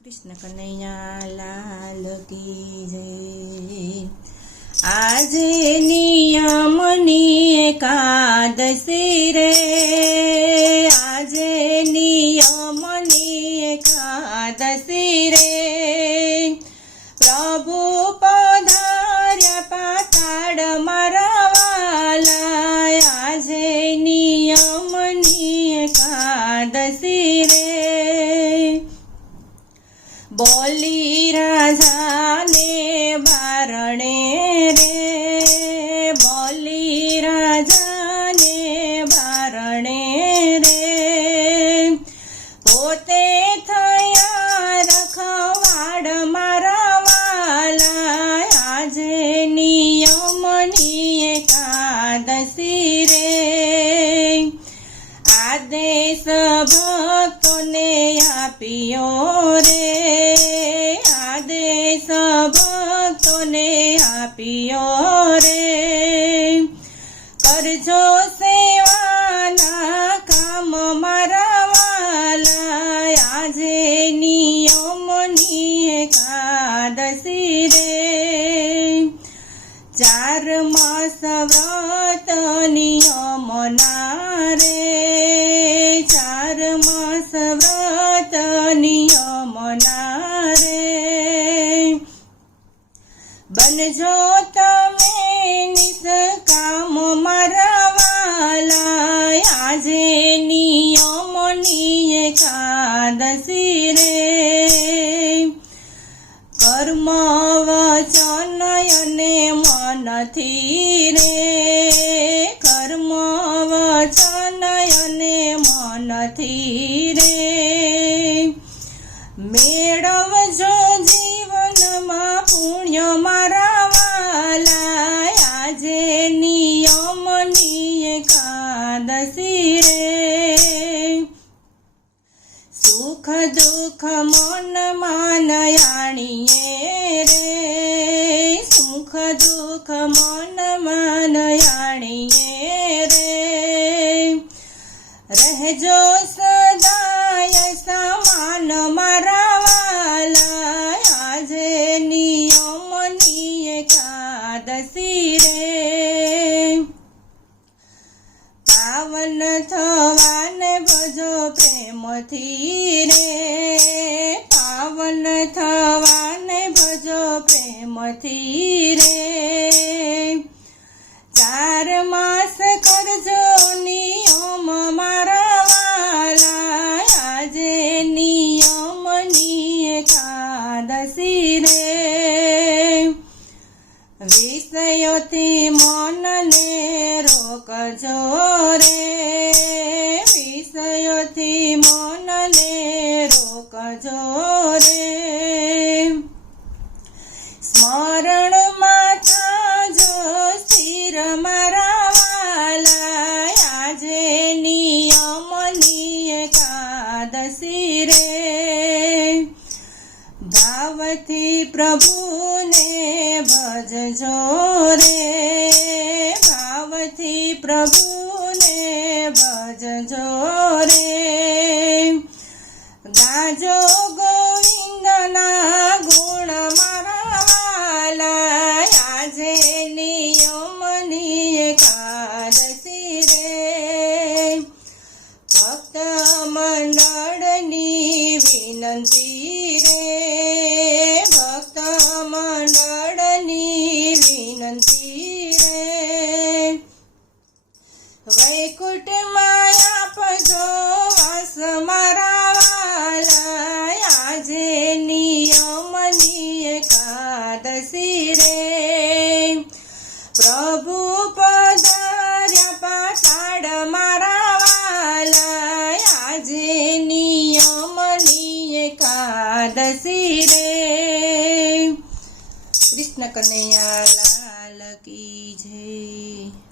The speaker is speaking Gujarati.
कृष्ण कन्हैया लाल की जय। આજે નિયમની એકાદશી રે, આજે નિયમની એકાદશી રે, પ્રભુ પધાર્યા પાતાળ મારા વાલા, આજે નિયમની એકાદશી રે। બોલી રાજાને બારણે રે, બોલી રાજાને બારણે રે, પોતે થયા રખવાડ મારા વાલા, આજે નિયમની એકાદશી રે। આદેશ ભક્તોને આપ્યો રે, આદેશ ભક્તોને આપ્યો રે, કરજો સેવાના કામ મારા વાલા, આજે નિયમની એકાદશી રે। 4 માસ વ્રત નિયમના રે, 4 માસ વ્રત નિયમના રે, બનજો તમે નિષ્કામ મારા વાલા, આજે નિયમની એકાદશી રે। કર્મ વચન અને મનથી રે, કર્મ વચન અને મનથી રે, મેળવજો જીવનમાં પુણ્ય મારા વાલા, આજે નિયમની એકાદશી રે। સુખ દુઃખ મન માન જાણીએ રે, સુખ દુઃખ મન માન જાણીએ રે, રહેજો સદાય સમાન મારા વાલા, આજે નિયમની એકાદશી રે। પાવન થવાને ભજો પ્રેમથી રે, પાવન થવાને ભજો પ્રેમથી રે, 4 માસ કરજો નિયમ મારા વાલા, આજે નિયમની એકાદશી રે। વિષયોથી મનને રોકજો રે, વિષયોથી મનને રોકજો રે, સ્મરણમાં થાજો સ્થિર મારા વાલા, આજે નિયમની એકાદશી રે। ભાવથી પ્રભુને ભજજો રે, ભાવથી પ્રભુને ભજજો રે, ગાજો ગોવિંદના ગુણ મારા વાલા, આજે નિયમની એકાદશી રે। ભક્ત મંડળની વિનંતી રે, ભક્ત મંડળની વિનંતી રે, વૈકુંઠમાં આપજો વાસ મારા વાલા, આજે નિયમની એકાદશી રે। પ્રભુ પધાર્યા પાતાળ મારા વાલા, આજે નિયમની એકાદશી રે। કૃષ્ણ કન્હૈયા લાલ કી જય।